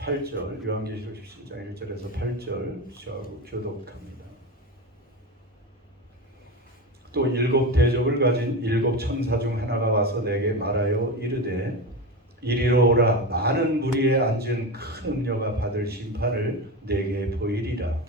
8절, 요한계시록 17장 1절에서 8절 저하고 교독합니다. 또 일곱 대접을 가진 일곱 천사 중 하나가 와서 내게 말하여 이르되 이리로 오라. 많은 무리에 앉은 큰 음녀가 받을 심판을 내게 보이리라.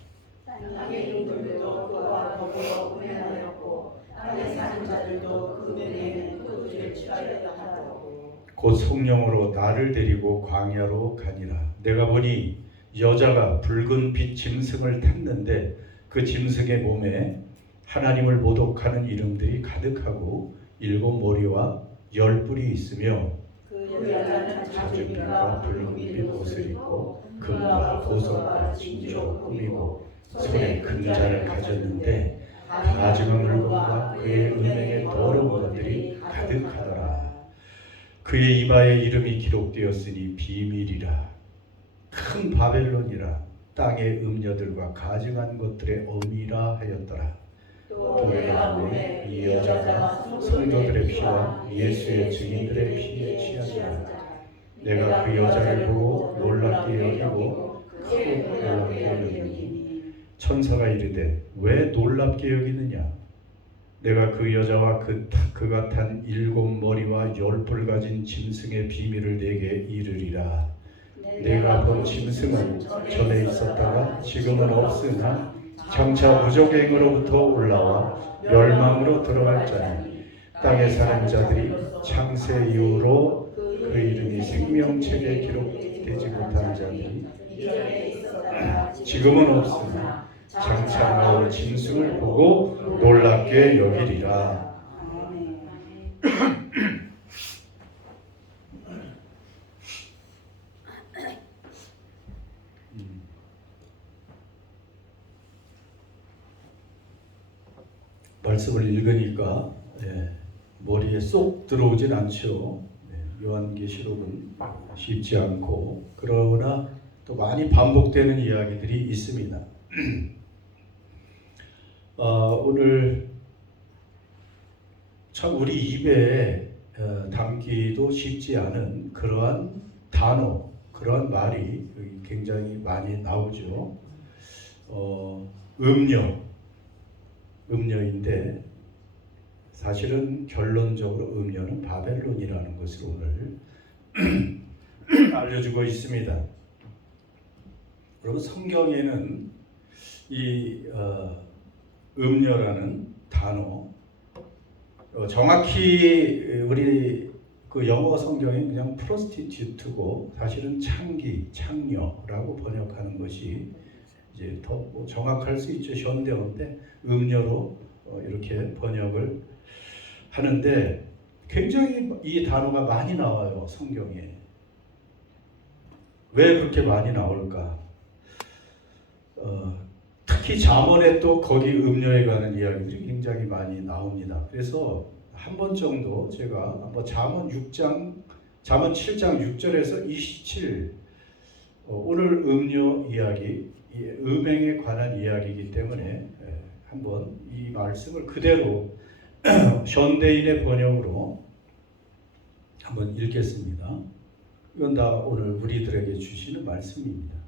땅의 용들도 그와 더불어 운행하였고 땅에 사는 자들도 그 명예는 포도주에 취하였다 하더라고. 곧 성령으로 나를 데리고 광야로 가니라. 내가 보니 여자가 붉은 빛 짐승을 탔는데 그 짐승의 몸에 하나님을 모독하는 이름들이 가득하고 일곱 머리와 열 뿔이 있으며 그 여자는 자주빛과 붉은빛 옷을 입고 금과 보석과 진주로 꾸미고 손에 금잔을 가졌는데 가증한 물건과 그의 은행에 더러운 것들이 가득하더라. 그의 이마에 이름이 기록되었으니 비밀이라. 큰 바벨론이라. 땅의 음녀들과 가증한 것들의 어미라 하였더라. 또 내가 보매 이 여자가 성도들의 피와 예수의 증인들의 피에 취하더라. 내가 그 여자를 보고 놀랍게 여기고 크고 놀랍게 여기니 천사가 이르되 왜 놀랍게 여기느냐. 내가 그 여자와 그가 탄 일곱 머리와 열 뿔 가진 짐승의 비밀을 내게 이르리라. 내가 본 짐승은 전에 있었다가 지금은 없으나 장차 무적행으로부터 올라와 멸망으로 들어갈 자니 땅에 사는 자들이 창세 이후로 그 이름이 생명책에 기록되지 못한 자들이 지금은 없으나 장차 나올 짐승을 보고 놀랍게 여기리라. 말씀을 읽으니까 머리에 쏙 들어오진 않죠. 요한계시록은 쉽지 않고 그러나 또 많이 반복되는 이야기들이 있습니다. 오늘 참 우리 입에 담기도 쉽지 않은 그러한 단어, 그러한 말이 굉장히 많이 나오죠. 음녀인데 사실은 결론적으로 음녀는 바벨론이라는 것을 오늘 알려주고 있습니다. 여러분, 성경에는 이 음녀라는 단어, 정확히 우리 그 영어 성경에 그냥 프로스티튜트고 사실은 창녀라고 번역하는 것이 이제 더 뭐 정확할 수 있죠. 현대어인데 음녀로 이렇게 번역을 하는데 굉장히 이 단어가 많이 나와요, 성경에. 왜 그렇게 많이 나올까? 특히 잠언에 또 거기 음녀에 관한 이야기들이 굉장히 많이 나옵니다. 그래서 한 번 정도 제가 한번 잠언 7장 6절에서 27 오늘 음녀 이야기, 음행에 관한 이야기이기 때문에 한번 이 말씀을 그대로 현대인의 번역으로 한번 읽겠습니다. 이건 다 오늘 우리들에게 주시는 말씀입니다.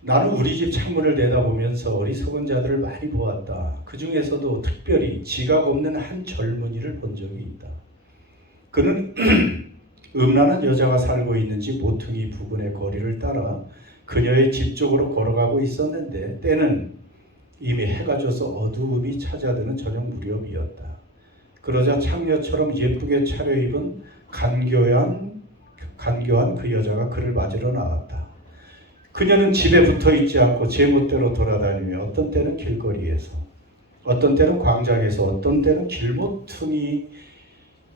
나는 우리 집 창문을 내다보면서 어리석은 자들을 많이 보았다. 그 중에서도 특별히 지각 없는 한 젊은이를 본 적이 있다. 그는 음란한 여자가 살고 있는지 모퉁이 부근의 거리를 따라 그녀의 집 쪽으로 걸어가고 있었는데 때는 이미 해가 져서 어두움이 찾아드는 저녁 무렵이었다. 그러자 창녀처럼 예쁘게 차려입은 간교한 그 여자가 그를 맞으러 나왔다. 그녀는 집에 붙어 있지 않고 제멋대로 돌아다니며 어떤 때는 길거리에서, 어떤 때는 광장에서, 어떤 때는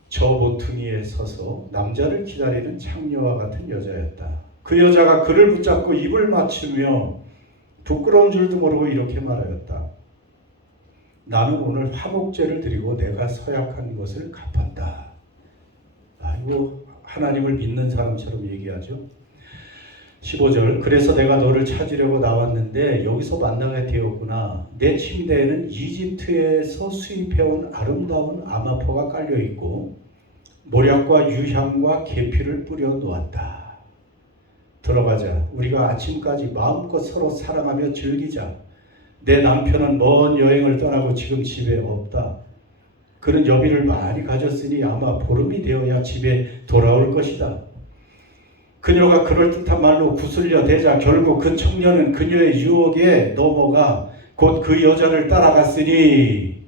저 모퉁이에 서서 남자를 기다리는 창녀와 같은 여자였다. 그 여자가 그를 붙잡고 입을 맞추며 부끄러운 줄도 모르고 이렇게 말하였다. 나는 오늘 화목제를 드리고 내가 서약한 것을 갚았다. 이거 하나님을 믿는 사람처럼 얘기하죠. 15절, 그래서 내가 너를 찾으려고 나왔는데 여기서 만나게 되었구나. 내 침대에는 이집트에서 수입해온 아름다운 아마포가 깔려있고 모략과 유향과 계피를 뿌려 놓았다. 들어가자. 우리가 아침까지 마음껏 서로 사랑하며 즐기자. 내 남편은 먼 여행을 떠나고 지금 집에 없다. 그는 여비를 많이 가졌으니 아마 보름이 되어야 집에 돌아올 것이다. 그녀가 그럴듯한 말로 구슬려 대자 결국 그 청년은 그녀의 유혹에 넘어가 곧 그 여자를 따라갔으니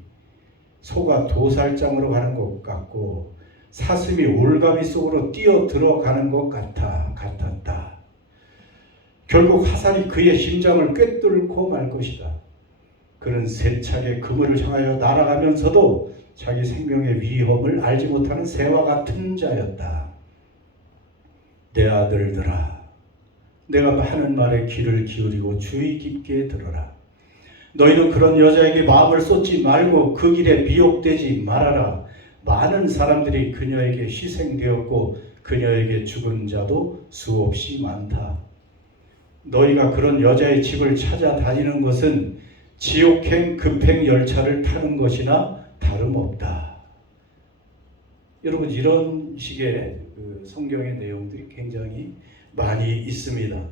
소가 도살장으로 가는 것 같고 사슴이 올가미 속으로 뛰어 들어가는 것 같았다. 결국 화살이 그의 심장을 꿰뚫고 말 것이다. 그는 세차게 그물을 향하여 날아가면서도 자기 생명의 위험을 알지 못하는 새와 같은 자였다. 내 아들들아, 내가 하는 말에 귀를 기울이고 주의 깊게 들어라. 너희는 그런 여자에게 마음을 쏟지 말고 그 길에 미혹되지 말아라. 많은 사람들이 그녀에게 희생되었고 그녀에게 죽은 자도 수없이 많다. 너희가 그런 여자의 집을 찾아다니는 것은 지옥행 급행 열차를 타는 것이나 다름없다. 여러분, 이런 식의 성경의 내용들이 굉장히 많이 있습니다.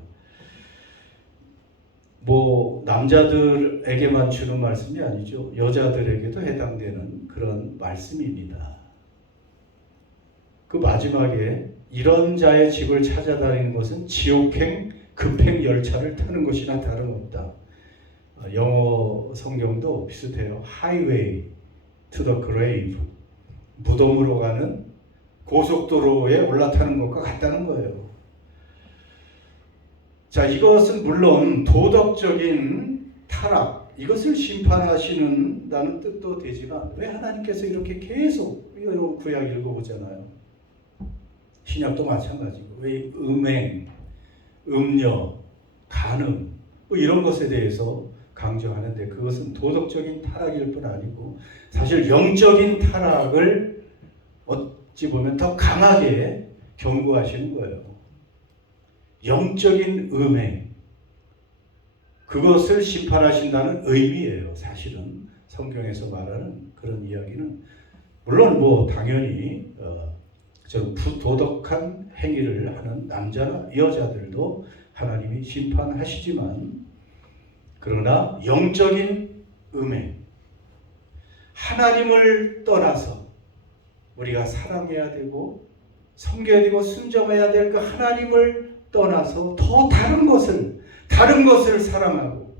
남자들에게만 주는 말씀이 아니죠. 여자들에게도 해당되는 그런 말씀입니다. 그 마지막에 이런 자의 집을 찾아다니는 것은 지옥행 급행 열차를 타는 것이나 다름없다. 영어 성경도 비슷해요. Highway to the grave. 무덤으로 가는 고속도로에 올라타는 것과 같다는 거예요. 자, 이것은 물론 도덕적인 타락, 이것을 심판하시는다는 뜻도 되지만 왜 하나님께서 이렇게 계속 이런 구약 읽어보잖아요. 신약도 마찬가지고 왜 음행, 음녀, 간음 이런 것에 대해서 강조하는데 그것은 도덕적인 타락일 뿐 아니고 사실 영적인 타락을 어찌 보면 더 강하게 경고하시는 거예요. 영적인 음행, 그것을 심판하신다는 의미예요. 사실은 성경에서 말하는 그런 이야기는 물론 당연히 저 부도덕한 행위를 하는 남자나 여자들도 하나님이 심판하시지만 그러나 영적인 음행, 하나님을 떠나서 우리가 사랑해야 되고 섬겨야 되고 순종해야 될 그 하나님을 떠나서 더 다른 것을 사랑하고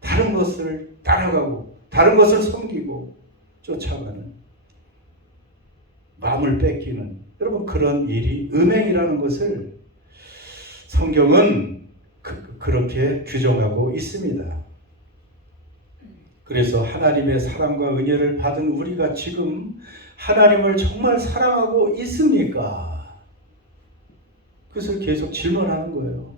다른 것을 따라가고 다른 것을 섬기고 쫓아가는 마음을 뺏기는 여러분 그런 일이 음행이라는 것을 성경은 그렇게 규정하고 있습니다. 그래서 하나님의 사랑과 은혜를 받은 우리가 지금 하나님을 정말 사랑하고 있습니까? 그것을 계속 질문하는 거예요.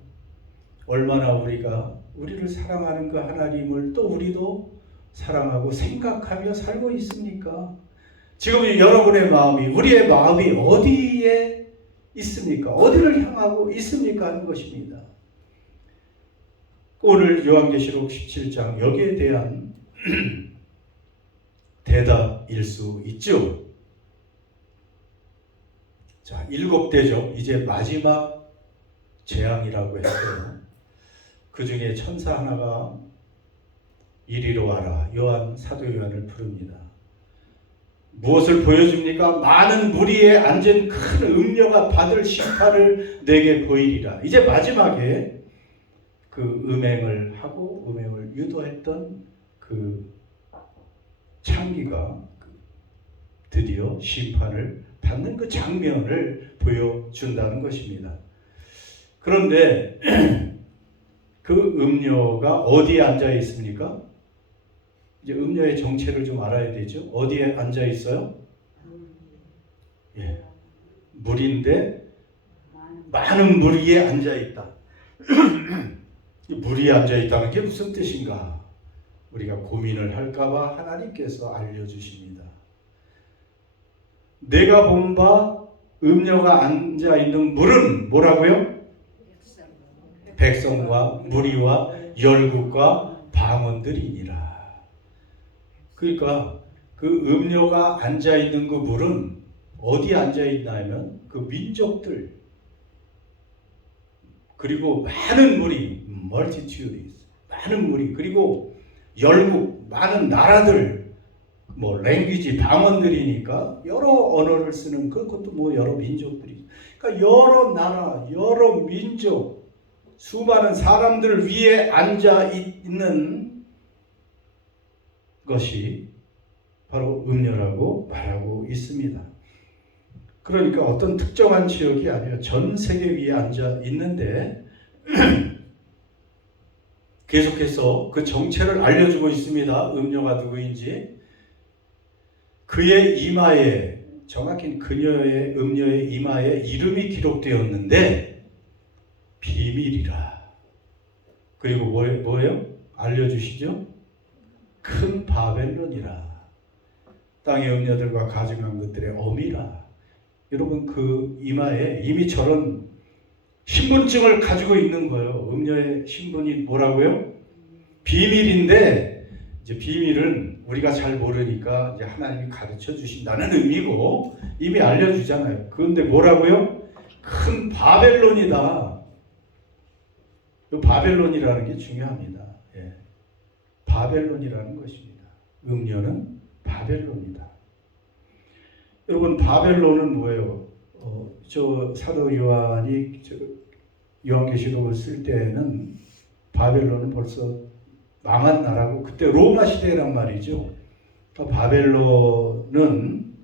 얼마나 우리를 사랑하는 그 하나님을 또 우리도 사랑하고 생각하며 살고 있습니까? 지금 여러분의 마음이, 우리의 마음이 어디에 있습니까? 어디를 향하고 있습니까? 하는 것입니다. 오늘 요한계시록 17장 여기에 대한 대답일 수 있죠. 자, 7대죠. 이제 마지막 재앙이라고 했어요. 그 중에 천사 하나가 이리로 와라. 사도 요한을 부릅니다. 무엇을 보여줍니까? 많은 무리에 앉은 큰 음녀가 받을 심판을 내게 보이리라. 이제 마지막에 그 음행을 하고 음행을 유도했던 그 창기가 드디어 심판을 받는 그 장면을 보여준다는 것입니다. 그런데 그 음녀가 어디에 앉아 있습니까? 이제 음녀의 정체를 좀 알아야 되죠. 어디에 앉아 있어요? 예, 물인데 많은 무리에 앉아 있다. 무리에 앉아 있다는 게 무슨 뜻인가? 우리가 고민을 할까봐 하나님께서 알려주십니다. 내가 본 바 음녀가 앉아 있는 물은 뭐라고요? 백성과 무리와 열국과 방언들이니라. 그러니까 그 음녀가 앉아 있는 그 물은 어디에 앉아 있나 하면 그 민족들, 그리고 많은 무리, multitudes, 많은 무리, 그리고 열국, 많은 나라들, 뭐 랭귀지, 방언들이니까 여러 언어를 쓰는 그것도 뭐 여러 민족들이, 그러니까 여러 나라, 여러 민족, 수많은 사람들 위에 앉아 있는 것이 바로 음녀라고 말하고 있습니다. 그러니까 어떤 특정한 지역이 아니라 전 세계 위에 앉아 있는데 계속해서 그 정체를 알려주고 있습니다. 음녀가 누구인지. 그의 이마에, 정확히 그녀의 음녀의 이마에 이름이 기록되었는데 비밀이라. 그리고 뭐예요? 알려주시죠? 큰 바벨론이라. 땅의 음녀들과 가증한 것들의 어미라. 여러분 그 이마에 이미 저런 신분증을 가지고 있는 거예요. 음녀의 신분이 뭐라고요? 비밀인데, 이제 비밀은 우리가 잘 모르니까 이제 하나님이 가르쳐 주신다는 의미고 이미 알려주잖아요. 그런데 뭐라고요? 큰 바벨론이다. 이 바벨론이라는 게 중요합니다. 예. 바벨론이라는 것입니다. 음녀는 바벨론이다. 여러분 바벨론은 뭐예요? 저 사도 요한이 요한계시록을 쓸 때는 바벨론은 벌써 망한 나라고, 그때 로마 시대란 말이죠. 바벨론은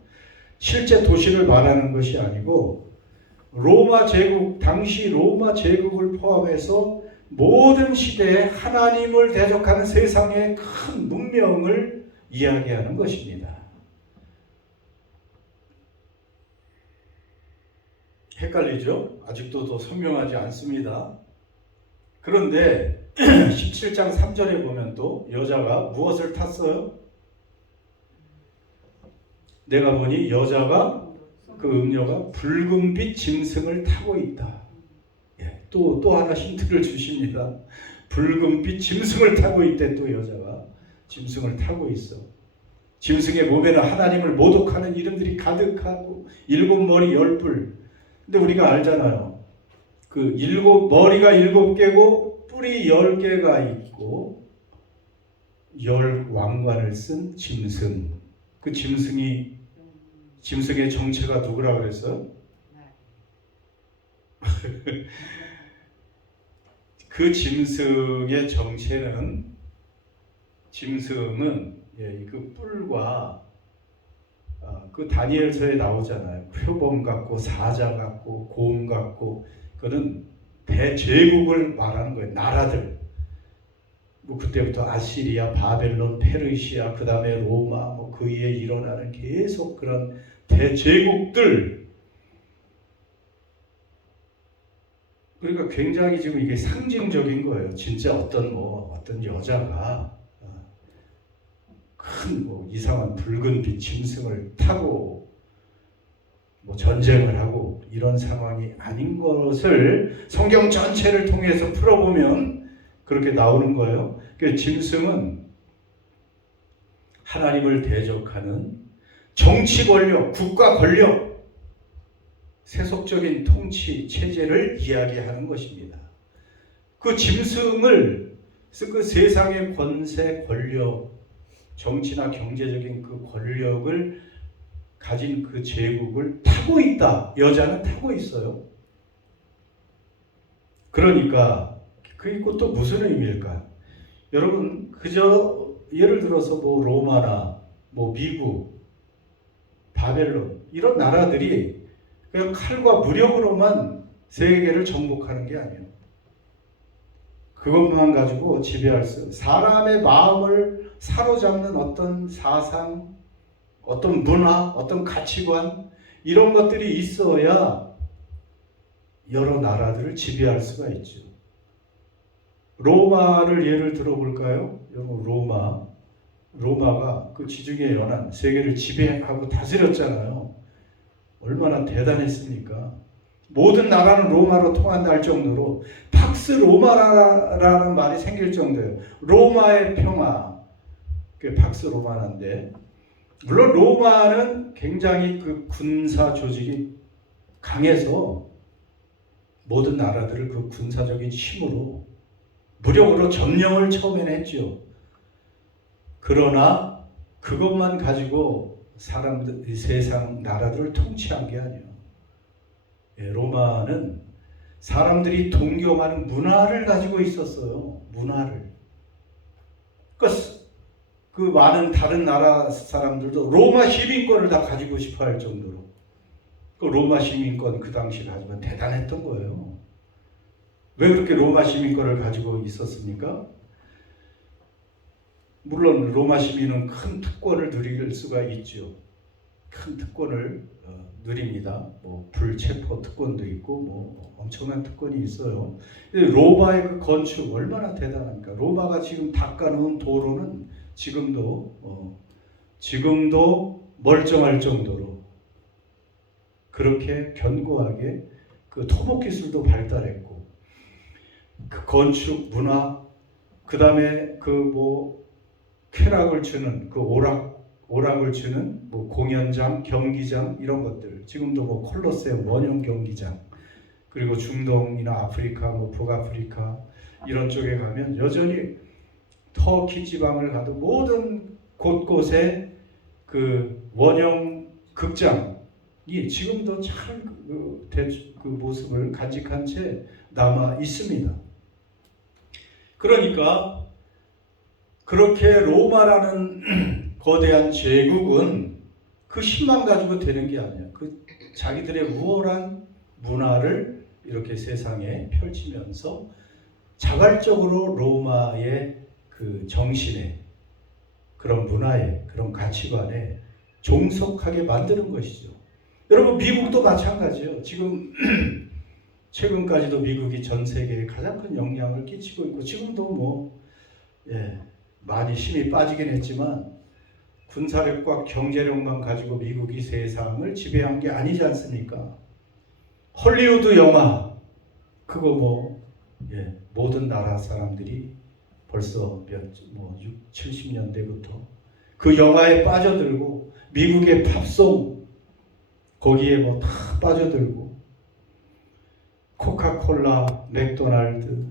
실제 도시를 말하는 것이 아니고 로마 제국, 당시 로마 제국을 포함해서 모든 시대에 하나님을 대적하는 세상의 큰 문명을 이야기하는 것입니다. 헷갈리죠? 아직도 더 선명하지 않습니다. 그런데 17장 3절에 보면 또 여자가 무엇을 탔어요? 내가 보니 여자가, 그 음녀가 붉은빛 짐승을 타고 있다. 예, 또 하나 힌트를 주십니다. 붉은빛 짐승을 타고 있대. 또 여자가 짐승을 타고 있어. 짐승의 몸에는 하나님을 모독하는 이름들이 가득하고 7머리 10뿔. 근데 우리가 알잖아요. 그 머리가 7개고 뿔이 10개가 있고 10왕관을 쓴 짐승. 그 짐승의 정체가 누구라고 그랬어요? 그 짐승의 정체는, 짐승은 그 뿔과 그 다니엘서에 나오잖아요. 표범 같고 사자 같고 곰 같고, 그거는 대제국을 말하는 거예요. 나라들. 뭐 그때부터 아시리아, 바벨론, 페르시아, 그 다음에 로마, 뭐 그 위에 일어나는 계속 그런 대제국들. 그러니까 굉장히 지금 이게 상징적인 거예요. 진짜 어떤 여자가 큰 이상한 붉은빛 짐승을 타고 전쟁을 하고 이런 상황이 아닌 것을 성경 전체를 통해서 풀어보면 그렇게 나오는 거예요. 그 짐승은 하나님을 대적하는 정치 권력, 국가 권력, 세속적인 통치 체제를 이야기하는 것입니다. 그 짐승을, 그 세상의 권세, 권력, 정치나 경제적인 그 권력을 가진 그 제국을 타고 있다. 여자는 타고 있어요. 그러니까 그게 또 무슨 의미일까? 여러분, 그저 예를 들어서 로마나 미국, 바벨론 이런 나라들이 그냥 칼과 무력으로만 세계를 정복하는 게 아니에요. 그것만 가지고 지배할 사람의 마음을 사로잡는 어떤 사상, 어떤 문화, 어떤 가치관, 이런 것들이 있어야 여러 나라들을 지배할 수가 있죠. 로마를 예를 들어볼까요? 여러분, 로마가 그 지중해 연안 세계를 지배하고 다스렸잖아요. 얼마나 대단했습니까? 모든 나라는 로마로 통한다 할 정도로 팍스 로마라는 말이 생길 정도예요. 로마의 평화, 그게 팍스 로마인데, 물론 로마는 굉장히 그 군사 조직이 강해서 모든 나라들을 그 군사적인 힘으로 무력으로 점령을 처음에는 했죠. 그러나 그것만 가지고 사람들, 세상 나라들을 통치한 게 아니에요. 로마는 사람들이 동경하는 문화를 가지고 있었어요. 문화를. 그 많은 다른 나라 사람들도 로마 시민권을 다 가지고 싶어 할 정도로 그 로마 시민권 그 당시 가지면 대단했던 거예요. 왜 그렇게 로마 시민권을 가지고 있었습니까? 물론 로마 시민은 큰 특권을 누릴 수가 있죠. 큰 특권을 누립니다. 뭐 불체포 특권도 있고 뭐 엄청난 특권이 있어요. 로마의 그 건축 얼마나 대단합니까? 로마가 지금 닦아놓은 도로는 지금도 멀쩡할 정도로 그렇게 견고하게 그 토목 기술도 발달했고 그 건축 문화 그 다음에 그 뭐 쾌락을 주는 그 오락을 주는 뭐 공연장, 경기장 이런 것들 지금도 뭐 콜로세움 원형 경기장 그리고 중동이나 아프리카 뭐 북아프리카 이런 쪽에 가면 여전히 터키 지방을 가도 모든 곳곳에 그 원형 극장이 지금도 잘 그 모습을 간직한 채 남아 있습니다. 그러니까 그렇게 로마라는 거대한 제국은 그 힘만 가지고 되는 게 아니야. 그 자기들의 우월한 문화를 이렇게 세상에 펼치면서 자발적으로 로마의 그 정신에 그런 문화에 그런 가치관에 종속하게 만드는 것이죠. 여러분 미국도 마찬가지예요. 지금 최근까지도 미국이 전 세계에 가장 큰 영향을 끼치고 있고 지금도 많이 힘이 빠지긴 했지만 군사력과 경제력만 가지고 미국이 세상을 지배한 게 아니지 않습니까? 헐리우드 영화 그거 모든 나라 사람들이 벌써 70년대부터 그 영화에 빠져들고 미국의 팝송 거기에 다 빠져들고 코카콜라, 맥도날드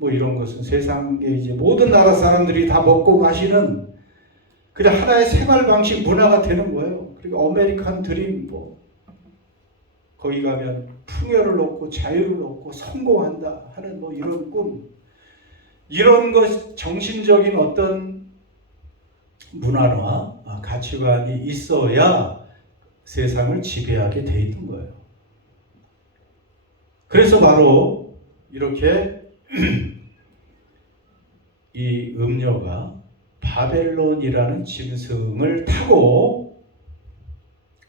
이런 것은 세상에 이제 모든 나라 사람들이 다 먹고 마시는 그냥 하나의 생활 방식 문화가 되는 거예요. 그리고 아메리칸 드림 거기 가면 풍요를 얻고 자유를 얻고 성공한다 하는 이런 꿈 이런 것 정신적인 어떤 문화나 가치관이 있어야 세상을 지배하게 돼 있는 거예요. 그래서 바로 이렇게 이 음료가 바벨론이라는 짐승을 타고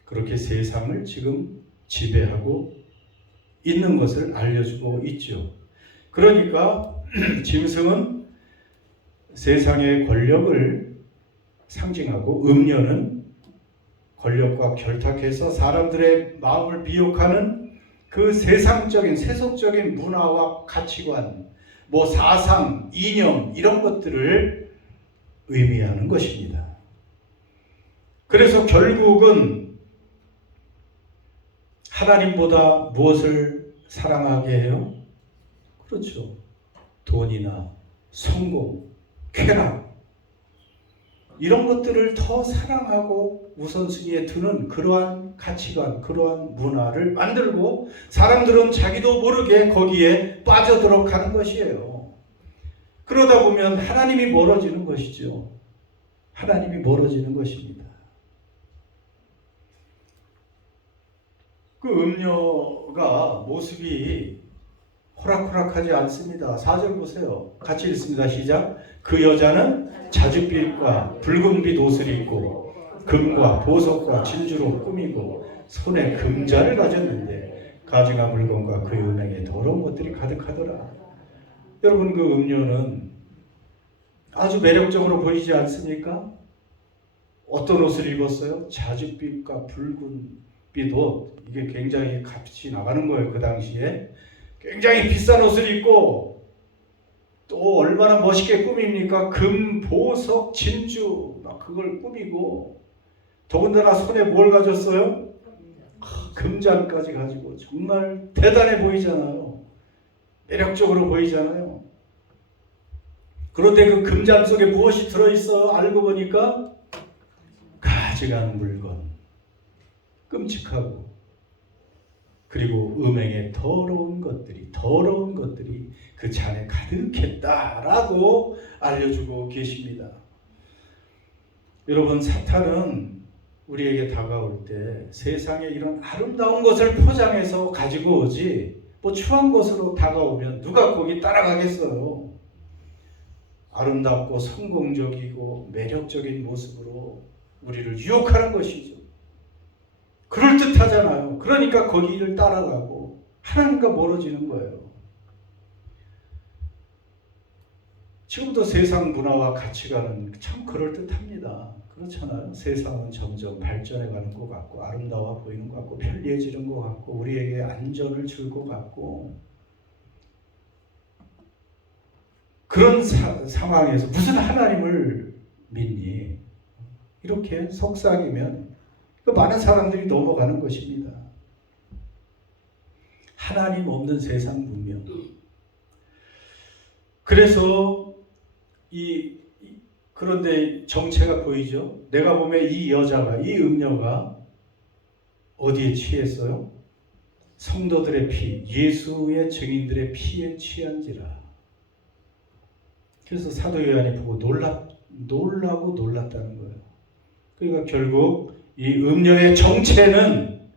그렇게 세상을 지금 지배하고 있는 것을 알려주고 있죠. 그러니까 짐승은 세상의 권력을 상징하고 음료는 권력과 결탁해서 사람들의 마음을 미혹하는 그 세상적인 세속적인 문화와 가치관 사상, 이념 이런 것들을 의미하는 것입니다. 그래서 결국은 하나님보다 무엇을 사랑하게 해요? 그렇죠. 돈이나 성공, 쾌락 이런 것들을 더 사랑하고 우선순위에 두는 그러한 가치관, 그러한 문화를 만들고 사람들은 자기도 모르게 거기에 빠져들어 가는 것이에요. 그러다 보면 하나님이 멀어지는 것이죠. 하나님이 멀어지는 것입니다. 그 음료가 모습이 호락호락하지 않습니다. 4절 보세요. 같이 읽습니다. 시작. 그 여자는 자줏빛과 붉은빛 옷을 입고 금과 보석과 진주로 꾸미고 손에 금자를 가졌는데 가증한 물건과 그 은행에 더러운 것들이 가득하더라. 여러분 그 음료는 아주 매력적으로 보이지 않습니까? 어떤 옷을 입었어요? 자줏빛과 붉은빛 옷. 이게 굉장히 값이 나가는 거예요. 그 당시에. 굉장히 비싼 옷을 입고 또 얼마나 멋있게 꾸밉니까? 금, 보석, 진주 막 그걸 꾸미고 더군다나 손에 뭘 가졌어요? 금잔까지 가지고 정말 대단해 보이잖아요. 매력적으로 보이잖아요. 그런데 그 금잔 속에 무엇이 들어있어? 알고 보니까 가증한 물건, 끔찍하고, 그리고 음행의 더러운 것들이 그 잔에 가득했다라고 알려주고 계십니다. 여러분, 사탄은 우리에게 다가올 때 세상에 이런 아름다운 것을 포장해서 가지고 오지, 뭐 추한 것으로 다가오면 누가 거기 따라가겠어요? 아름답고 성공적이고 매력적인 모습으로 우리를 유혹하는 것이죠. 그럴듯하잖아요. 그러니까 거기를 따라가고 하나님과 멀어지는 거예요. 지금도 세상 문화와 가치관은 참 그럴듯합니다. 그렇잖아요. 세상은 점점 발전해가는 것 같고 아름다워 보이는 것 같고 편리해지는 것 같고 우리에게 안전을 줄 것 같고, 그런 상황에서 무슨 하나님을 믿니? 이렇게 속삭이면 많은 사람들이 넘어가는 것입니다. 하나님 없는 세상 문명. 그래서 그런데 정체가 보이죠? 내가 보면 이 여자가, 이 음녀가 어디에 취했어요? 성도들의 피, 예수의 증인들의 피에 취한지라. 그래서 사도 요한이 보고 놀라고 놀랐다는 거예요. 그러니까 결국 이 음녀의 정체는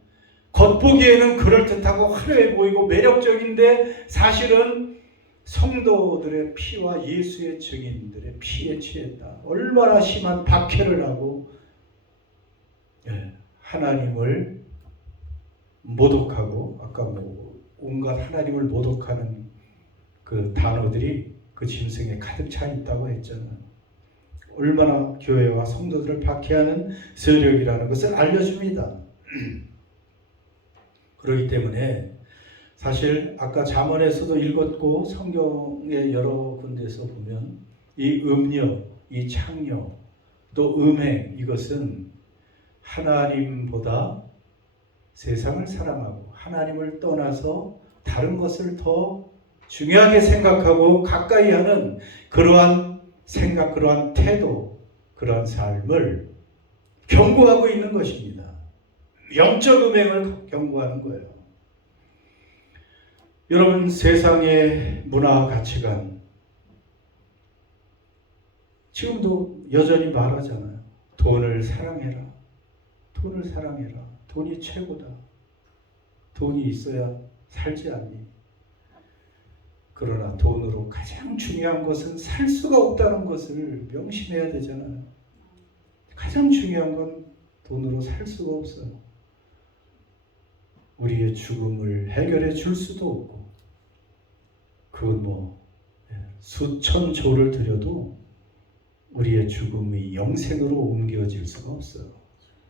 겉보기에는 그럴듯하고 화려해 보이고 매력적인데 사실은 성도들의 피와 예수의 증인들의 피에 취했다. 얼마나 심한 박해를 하고 하나님을 모독하고, 아까 온갖 하나님을 모독하는 그 단어들이 그 짐승에 가득 차 있다고 했잖아요. 얼마나 교회와 성도들을 박해하는 세력이라는 것을 알려줍니다. 그렇기 때문에 사실 아까 잠언에서도 읽었고 성경의 여러 군데에서 보면 이 음녀, 이 창녀, 또 음행, 이것은 하나님보다 세상을 사랑하고 하나님을 떠나서 다른 것을 더 중요하게 생각하고 가까이 하는 그러한 생각, 그러한 태도, 그러한 삶을 경고하고 있는 것입니다. 영적 음행을 경고하는 거예요. 여러분, 세상의 문화 가치관 지금도 여전히 말하잖아요. 돈을 사랑해라. 돈을 사랑해라. 돈이 최고다. 돈이 있어야 살지 않니? 그러나 돈으로 가장 중요한 것은 살 수가 없다는 것을 명심해야 되잖아요. 가장 중요한 건 돈으로 살 수가 없어요. 우리의 죽음을 해결해 줄 수도 없고, 그건 수천 조를 들여도 우리의 죽음이 영생으로 옮겨질 수가 없어요.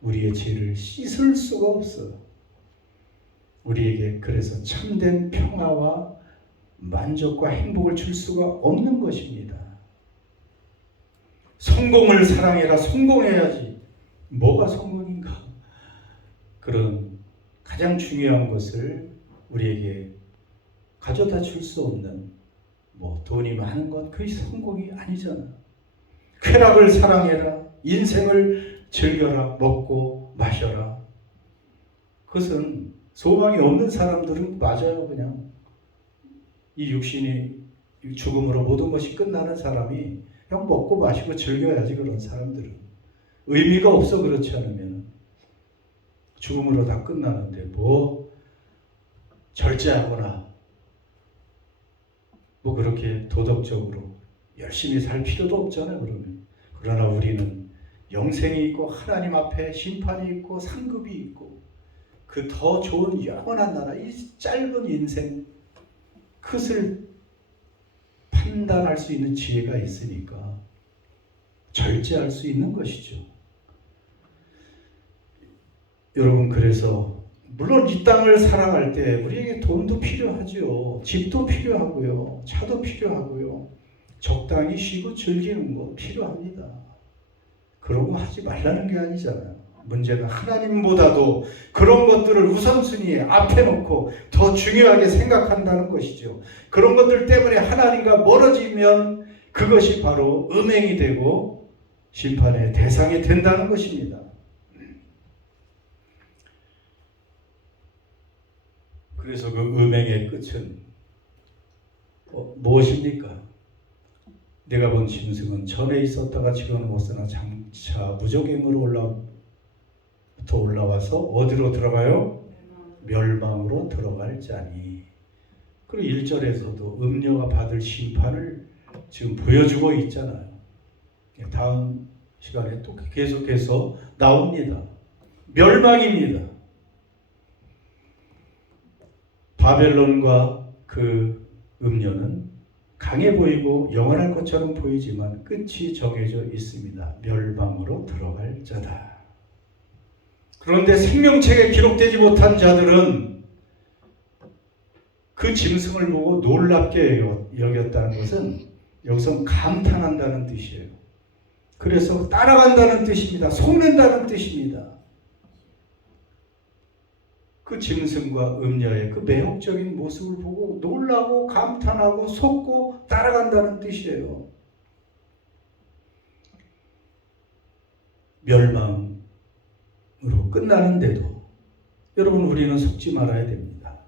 우리의 죄를 씻을 수가 없어요. 우리에게 그래서 참된 평화와 만족과 행복을 줄 수가 없는 것입니다. 성공을 사랑해라. 성공해야지. 뭐가 성공인가? 그런 가장 중요한 것을 우리에게 가져다 줄 수 없는 돈이 많은 것, 그게 성공이 아니잖아. 쾌락을 사랑해라. 인생을 즐겨라. 먹고 마셔라. 그것은 소망이 없는 사람들은 맞아요. 그냥 이 육신이 죽음으로 모든 것이 끝나는 사람이 그냥 먹고 마시고 즐겨야지. 그런 사람들은 의미가 없어. 그렇지 않으면 죽음으로 다 끝나는데 절제하거나 그렇게 도덕적으로 열심히 살 필요도 없잖아요. 그러나 우리는 영생이 있고 하나님 앞에 심판이 있고 상급이 있고 그 더 좋은 영원한 나라, 이 짧은 인생 그것을 판단할 수 있는 지혜가 있으니까 절제할 수 있는 것이죠. 여러분, 그래서 물론 이 땅을 살아갈 때 우리에게 돈도 필요하죠. 집도 필요하고요. 차도 필요하고요. 적당히 쉬고 즐기는 거 필요합니다. 그런 거 하지 말라는 게 아니잖아요. 문제는 하나님보다도 그런 것들을 우선순위에 앞에 놓고 더 중요하게 생각한다는 것이죠. 그런 것들 때문에 하나님과 멀어지면 그것이 바로 음행이 되고 심판의 대상이 된다는 것입니다. 그래서 그 음행의 끝은 무엇입니까? 내가 본 짐승은 전에 있었다가 지금은 못쓰나 장차 무저갱으로 올라와서 어디로 들어가요? 멸망으로 들어갈 자니. 그리고 1절에서도 음녀가 받을 심판을 지금 보여주고 있잖아요. 다음 시간에 또 계속해서 나옵니다. 멸망입니다. 바벨론과 그 음녀는 강해 보이고 영원할 것처럼 보이지만 끝이 정해져 있습니다. 멸망으로 들어갈 자다. 그런데 생명책에 기록되지 못한 자들은 그 짐승을 보고 놀랍게 여겼다는 것은 여기서 감탄한다는 뜻이에요. 그래서 따라간다는 뜻입니다. 속는다는 뜻입니다. 그 짐승과 음녀의 그 매혹적인 모습을 보고 놀라고 감탄하고 속고 따라간다는 뜻이에요. 멸망으로 끝나는데도 여러분 우리는 속지 말아야 됩니다.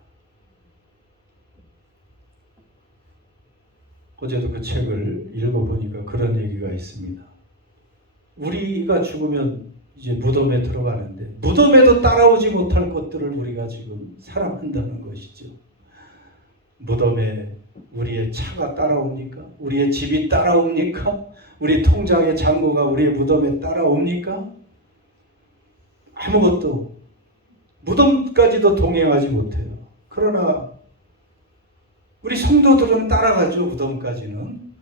어제도 그 책을 읽어보니까 그런 얘기가 있습니다. 우리가 죽으면 이제 무덤에 들어가는데 무덤에도 따라오지 못할 것들을 우리가 지금 사랑한다는 것이죠. 무덤에 우리의 차가 따라옵니까? 우리의 집이 따라옵니까? 우리 통장의 잔고가 우리의 무덤에 따라옵니까? 아무것도 무덤까지도 동행하지 못해요. 그러나 우리 성도들은 따라가죠. 무덤까지는.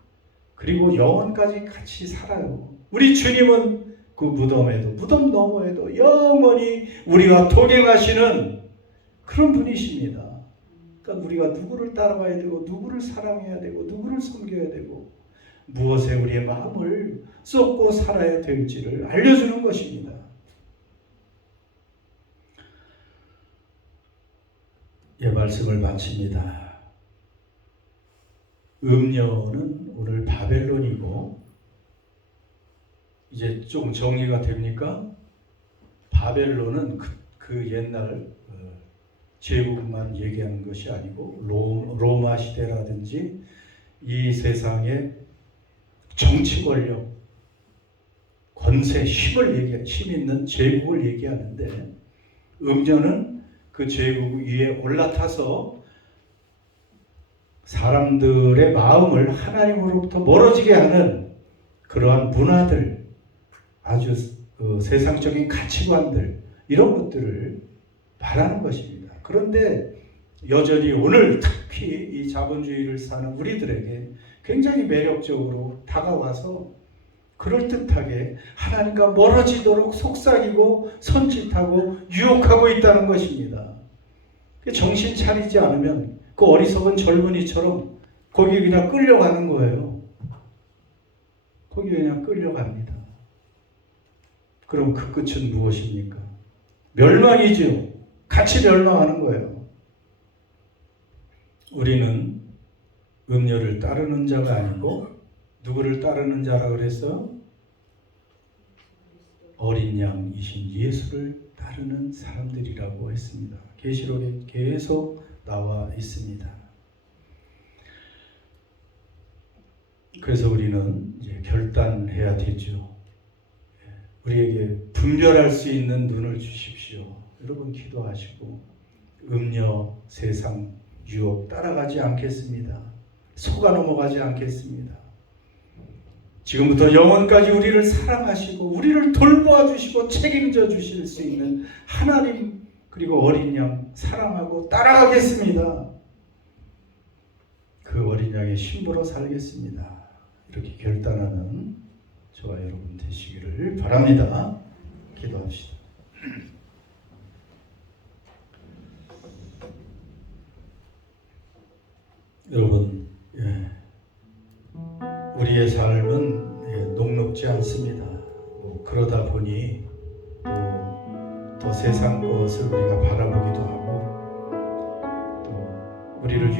그리고 영원까지 같이 살아요. 우리 주님은 그 무덤에도 무덤 너머에도 영원히 우리와 동행하시는 그런 분이십니다. 그러니까 우리가 누구를 따라가야 되고 누구를 사랑해야 되고 누구를 섬겨야 되고 무엇에 우리의 마음을 쏟고 살아야 될지를 알려주는 것입니다. 예, 말씀을 마칩니다. 음녀는 오늘 바벨론이고 이제 좀 정리가 됩니까? 바벨론은 그 옛날 제국만 얘기하는 것이 아니고 로마 시대라든지 이 세상의 정치 권력, 권세, 힘 있는 제국을 얘기하는데 음녀는 그 제국 위에 올라타서 사람들의 마음을 하나님으로부터 멀어지게 하는 그러한 문화들, 아주 세상적인 가치관들 이런 것들을 말하는 것입니다. 그런데 여전히 오늘 특히 이 자본주의를 사는 우리들에게 굉장히 매력적으로 다가와서 그럴듯하게 하나님과 멀어지도록 속삭이고 손짓하고 유혹하고 있다는 것입니다. 정신 차리지 않으면 그 어리석은 젊은이처럼 거기에 그냥 끌려가는 거예요. 거기에 그냥 끌려갑니다. 그럼 그 끝은 무엇입니까? 멸망이죠. 같이 멸망하는 거예요. 우리는 음녀를 따르는 자가 아니고 누구를 따르는 자라 그랬어요? 어린 양이신 예수를 따르는 사람들이라고 했습니다. 계시록에 계속 나와 있습니다. 그래서 우리는 이제 결단해야 되죠. 우리에게 분별할 수 있는 눈을 주십시오. 여러분 기도하시고 음녀, 세상, 유혹 따라가지 않겠습니다. 속아 넘어가지 않겠습니다. 지금부터 영원까지 우리를 사랑하시고 우리를 돌보아 주시고 책임져 주실 수 있는 하나님 그리고 어린 양 사랑하고 따라가겠습니다. 그 어린 양의 신부로 살겠습니다. 이렇게 결단하는 저와 여러분 되시기를 바랍니다. 기도합시다. 여러분, 우리의 삶은 녹록지 않습니다. 그러다 보니 또 또 세상 것을 우리가 바라보기도 하고 또 우리를